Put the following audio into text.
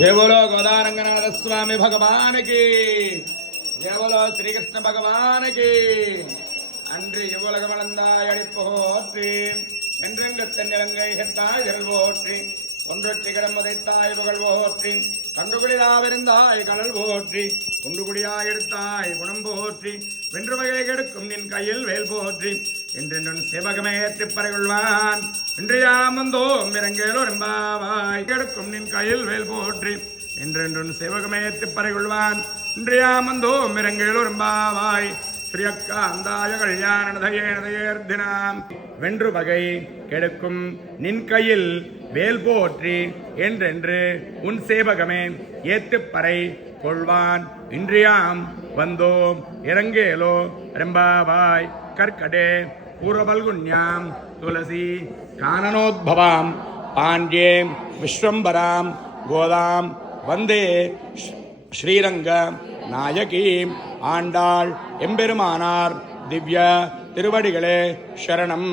जय बोलो गोदारंगनाथ स्वामी भगवान की, जय बोलो श्री कृष्ण भगवान की। அன்று இவ்வுலகமளந்தாய் அடிப்போற்றி என்றெங்கத்தன்னிலங்கை செத்தாய் திரள் போற்றி ஒன்றொற்றி கிடம் உதைத்தாய் புகழ் போற்றி கண்டுகுடிதாவிருந்தாய் கடல் போற்றி குண்டுகுடியாய் எடுத்தாய் குணம் போற்றி வென்று வகை கெடுக்கும் நின் கையில் வேல் போற்றி என்றென்றும் சிவகமே திப்பறைகொள்வான் இன்றையாம் வந்தோம் இறங்கேலோர் எம்பாவாய் கெடுக்கும் நின் கையில் வேல் போற்றி என்றென்றும் சிவகமே திப்பறைகொள்வான் இன்றையாம் வந்தோம் இறங்கேலோர் எம்பாவாய் ஸ்ரீயக்காந்தாய கல்யாணதயேர்தினாம் வென்று வகை கெடுக்கும் நின் கையில் வேல் போற்றி என்றென்று உன் சேவகமே ஏத்துப்பறை கொள்வான் இன்றியாம் வந்தோம் இறங்கேலோ ரெம்பாவாய் கற்கடே பூர்வபல்குண்யாம் துளசி கானனோத்பவாம் பாண்டியே விஸ்வம்பராம் கோதாம் வந்தே ஸ்ரீரங்க நாயகி ஆண்டாள் எம்பெருமானார் திவ்ய திருவடிகளே சரணம்.